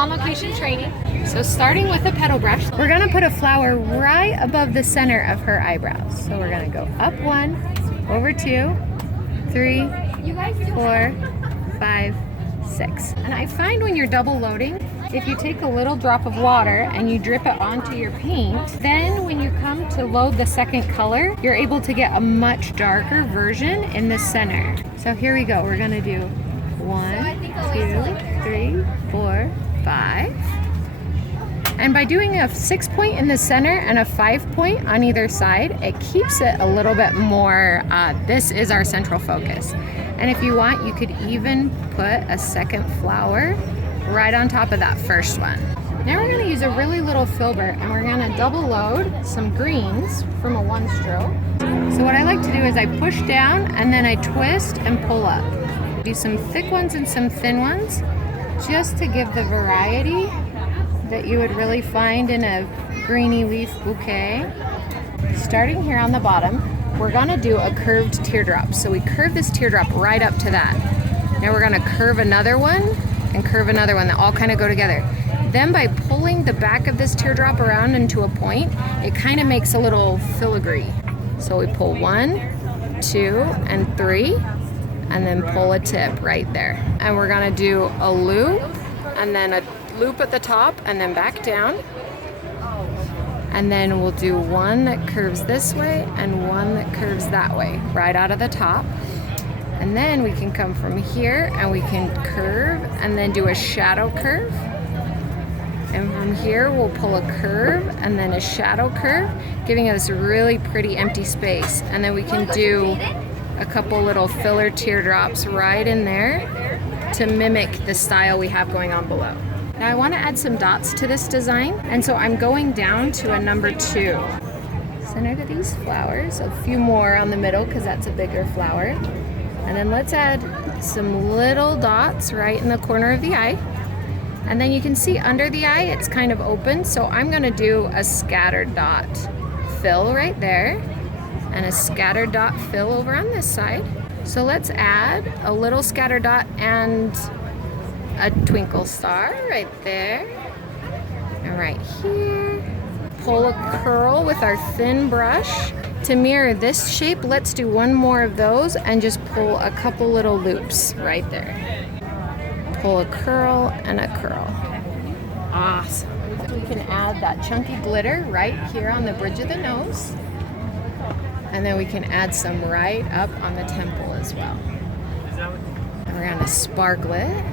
on-location training. So starting with a petal brush, we're gonna put a flower right above the center of her eyebrows. So we're gonna go up 1, over 2, 3, 4, 5, 6. And I find when you're double loading, if you take a little drop of water and you drip it onto your paint, then when you come to load the second color, you're able to get a much darker version in the center. So here we go. We're gonna do 1, 2, 3, 4, 5. And by doing a 6-point in the center and a 5-point on either side, it keeps it a little bit more, this is our central focus. And if you want, you could even put a second flower right on top of that first one. Now we're gonna use a really little filbert and we're gonna double load some greens from a 1 stroke. So what I like to do is I push down and then I twist and pull up. Do some thick ones and some thin ones, just to give the variety that you would really find in a greeny leaf bouquet. Starting here on the bottom, we're gonna do a curved teardrop. So we curve this teardrop right up to that. Now we're gonna curve another one and curve another one that all kind of go together. Then by pulling the back of this teardrop around into a point, it kind of makes a little filigree. So we pull 1, 2, and 3, and then pull a tip right there. And we're gonna do a loop, and then a loop at the top, and then back down. And then we'll do one that curves this way and one that curves that way, right out of the top. And then we can come from here and we can curve and then do a shadow curve. And from here we'll pull a curve and then a shadow curve, giving us a really pretty empty space. And then we can do a couple little filler teardrops right in there to mimic the style we have going on below. Now I want to add some dots to this design, and so I'm going down to a number 2. Center to these flowers, a few more on the middle because that's a bigger flower. And then let's add some little dots right in the corner of the eye. And then you can see under the eye, it's kind of open. So I'm gonna do a scattered dot fill right there and a scattered dot fill over on this side. So let's add a little scattered dot and a twinkle star right there. And right here. Pull a curl with our thin brush. To mirror this shape, let's do one more of those and just pull a couple little loops right there. Pull a curl and a curl. Awesome. We can add that chunky glitter right here on the bridge of the nose. And then we can add some right up on the temple as well. And we're gonna sparkle it.